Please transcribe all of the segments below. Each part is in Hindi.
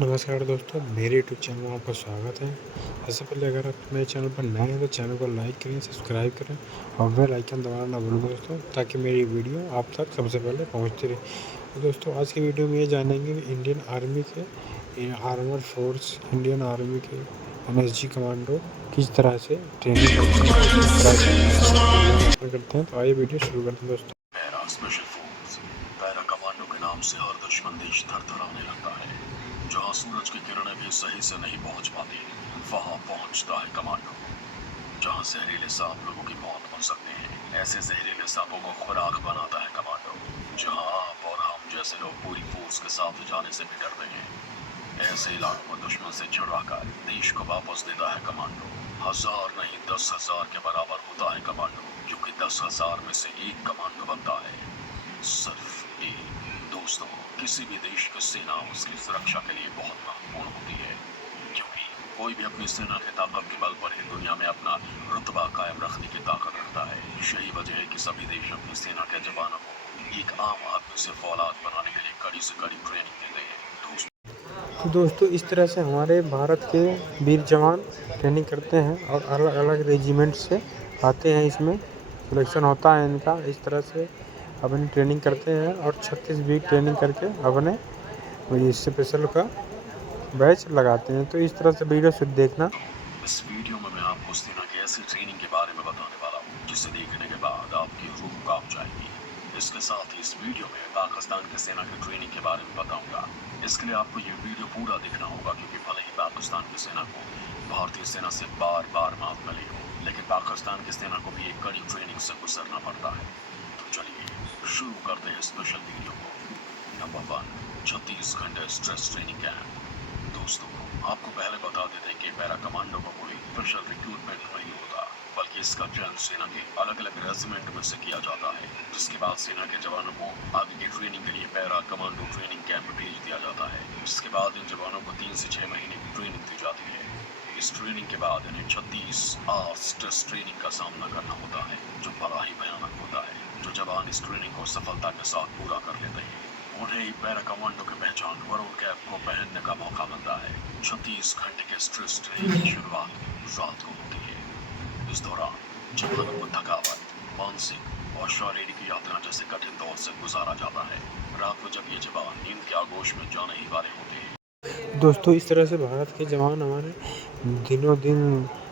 नमस्कार दोस्तों, मेरे यूट्यूब चैनल में आपका स्वागत है। सबसे पहले अगर आप मेरे चैनल पर नए हैं तो चैनल को लाइक करें, सब्सक्राइब करें और बेल आइकन दबाना ना भूलें दोस्तों, ताकि मेरी वीडियो आप तक सबसे पहले पहुंचती रहे। तो दोस्तों आज की वीडियो में ये जानेंगे कि इंडियन आर्मी के आर्मड फोर्स, इंडियन आर्मी के एनएसजी कमांडो किस तरह से ट्रेनिंग करते हैं, किस तरह से करते हैं। तो आइए वीडियो शुरू करते हैं दोस्तों। Para special force para commando के नाम से हर दुश्मन देश थरथराने लगता है। जहां सूरज की किरणें भी सही से नहीं पहुंच पाती, वहां पहुंचता है कमांडो। जहां जहरीले सांप लोगों की मौत हो सकते हैं, ऐसे जहरीले सांपों को खुराक बनाता है कमांडो। जहां आप और हम जैसे लोग पूरी फोर्स के साथ जाने से भी डरते हैं, ऐसे इलाकों को दुश्मन से छुड़ाकर देश को वापस देता है कमांडो। 1000 नहीं 10,000 के बराबर होता है कमांडो, क्योंकि 10,000 में से एक कमांडो बनता है, सिर्फ एक। दोस्तों, किसी भी देश की सेना उसकी सुरक्षा के लिए बहुत महत्वपूर्ण होती है, क्योंकि कोई भी अपनी सेना की ताकत के बल पर ही दुनिया में अपना रुतबा कायम रखने की ताकत रखता है। यही वजह है कि सभी देश अपनी सेना के जवानों को एक आम आदमी से फौलाद बनाने के लिए कड़ी से कड़ी ट्रेनिंग देते हैं। तो दोस्तों इस तरह से हमारे भारत के वीर जवान ट्रेनिंग करते हैं और अलग अलग रेजिमेंट से आते हैं, इसमें सिलेक्शन होता है इनका। इस तरह से अपनी ट्रेनिंग करते हैं और 36 वीक ट्रेनिंग करके अपने स्पेशल का बैच लगाते हैं। तो इस तरह से वीडियो से देखना। इस वीडियो में मैं आपको सेना की ऐसी ट्रेनिंग के बारे में बताने वाला हूँ जिसे देखने के बाद आपकी रूह कांप जाएगी। इसके साथ ही इस वीडियो में पाकिस्तान की सेना की ट्रेनिंग के बारे में बताऊंगा। इसके लिए आपको ये वीडियो पूरा देखना होगा, क्योंकि भले ही पाकिस्तान की सेना को भारतीय सेना से बार बार मात मिली हो, लेकिन पाकिस्तान की सेना को भी एक कड़ी ट्रेनिंग से गुजरना पड़ता है। तो चलिए शुरू करते हैं स्पेशल वीडियो को। नंबर 1, 36 घंटे स्ट्रेस ट्रेनिंग कैंप। दोस्तों, आपको पहले बता देते हैं कि पैरा कमांडो का कोई स्पेशल रिक्रूटमेंट नहीं होता, बल्कि इसका चयन सेना के अलग अलग रेजिमेंट में से किया जाता है, जिसके बाद सेना के जवानों को आगे की ट्रेनिंग के लिए पैरा कमांडो ट्रेनिंग कैंप भेज दिया जाता है। इसके बाद इन जवानों को 3 से 6 महीने की ट्रेनिंग दी जाती है। इस ट्रेनिंग के बाद इन्हें 36 आवर्स स्ट्रेस ट्रेनिंग का सामना करना होता है, जो बड़ा ही भयानक होता है। जो जवान इस ट्रेनिंग को सफलता के साथ पूरा कर लेते हैं, उन्हें पैरा कमांडो की पहचान वरुण कैप को पहनने का मौका मिलता है। 36 घंटे के स्ट्रेस ट्रेनिंग की शुरुआत रात को होती है। इस दौरान जवानों को थकावट, मानसिक और शारीरिक यात्रा जैसे कठिन दौर से गुजारा जाता है। रात को जब ये जवान नींद के आगोश में जाने ही वाले होते हैं, दोस्तों इस तरह से भारत के जवान हमारे दिनों दिन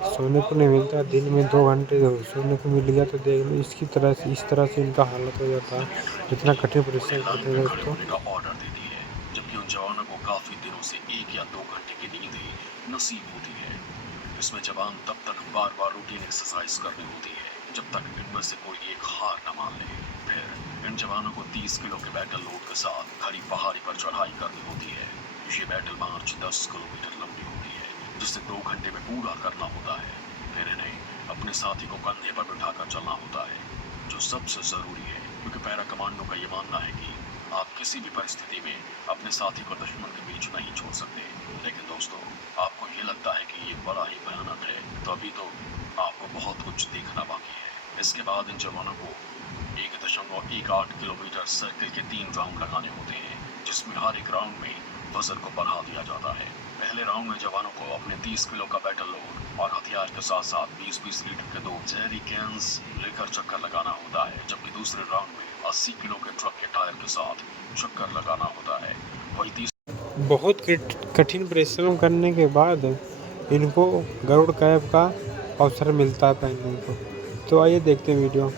सोने को नहीं मिलता। दिन में 2 घंटे सोने को मिल गया तो देख लो, इस तरह से इनका हालत हो जाता सेना है। की इतना ट्रेनिंग कठिन उन्हें परिश्रम लाइन करते में हैं खड़े दोस्तों। होने का ऑर्डर देती है, जबकि उन जवानों को काफी दिनों से 1 या 2 घंटे की नींद ही नसीब होती है। इसमें जवान तब तक बार बार रूटीन एक्सरसाइज करनी होती है, जब तक इनमें से कोई एक हार न मान ले। फिर इन जवानों को 30 किलो के बैटल लोड के साथ खड़ी पहाड़ी पर चढ़ाई करनी होती है। ये बैटल मार्च 10 किलोमीटर लंबी होती है, जिसे 2 घंटे में पूरा करना होता है। फिर इन्हें अपने साथी को कंधे पर बिठाकर चलना होता है, जो सबसे जरूरी है, क्योंकि पैरा कमांडो का ये मानना है कि आप किसी भी परिस्थिति में अपने साथी को दुश्मन के बीच नहीं छोड़ सकते। लेकिन दोस्तों, आपको ये लगता है कि ये बड़ा ही भयानक है, तो अभी तो आपको बहुत कुछ देखना बाकी है। इसके बाद इन जवानों को 1.18 किलोमीटर सर्किल के 3 राउंड लगाने होते हैं, जिसमें हर एक राउंड में वजन को बढ़ा दिया जाता है। पहले राउंड में जवानों को अपने 30 किलो का बैटल लोड और हथियार के साथ साथ 20-20 लीटर के 2 जेरी कैंस लेकर चक्कर लगाना होता है, जबकि दूसरे राउंड में 80 किलो के ट्रक के टायर के साथ चक्कर लगाना होता है। वही तीसरे बहुत कठिन परिश्रम करने के बाद इनको गरुड़ कैप का अवसर मिलता है पहनने को। तो आइए देखते हैं वीडियो।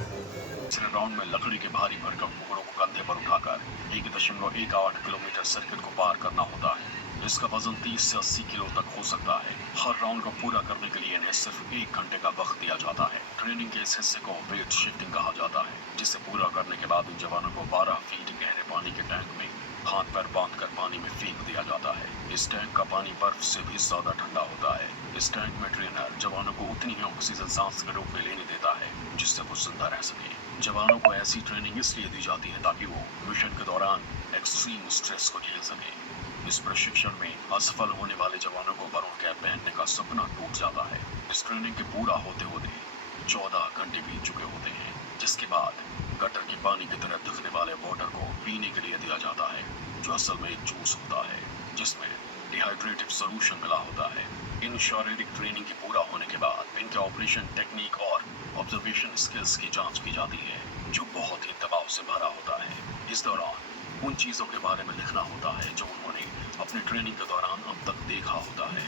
राउंड में लकड़ी के भारी भरकम टुकड़ों को कंधे पर उठाकर 1.18 किलोमीटर सर्किट को पार करना होता है। इसका वजन 30 से 80 किलो तक हो सकता है। हर राउंड को पूरा करने के लिए इन्हें सिर्फ 1 घंटे का वक्त दिया जाता है। ट्रेनिंग के इस हिस्से को वेट शिफ्टिंग कहा जाता है, जिसे पूरा करने के बाद इन जवानों को 12 फीट गहरे पानी के टैंक में हाथ पैर बांधकर पानी में फेंक दिया जाता है। इस टैंक का पानी बर्फ से भी ज्यादा ठंडा होता है। इस टैंक में ट्रेनर जवानों को उतनी ही ऑक्सीजन सांस के रूप में लेने देता है, जिससे वो जिंदा रह सके। जवानों को ऐसी ट्रेनिंग इसलिए दी जाती है ताकि वो मिशन के दौरान एक्सट्रीम स्ट्रेस को झेल सके। इस प्रशिक्षण में असफल होने वाले जवानों को बरूद कैप पहनने का सपना टूट जाता है। इस ट्रेनिंग के पूरा होते होते 14 घंटे बीत चुके होते हैं, जिसके बाद गटर की पानी की तरह दिखने वाले वाटर को पीने के लिए दिया जाता है, जो असल में एक जूस होता है, जिसमें डिहाइड्रेटिव सोल्यूशन मिला होता है। इन शारीरिक ट्रेनिंग के पूरा होने के बाद इनके ऑपरेशन टेक्निक और ऑब्जर्वेशन स्किल्स की जांच की जाती है, जो बहुत ही दबाव से भरा होता है। इस दौरान उन चीज़ों के बारे में लिखना होता है जो उन्होंने अपने ट्रेनिंग के दौरान अब तक देखा होता है।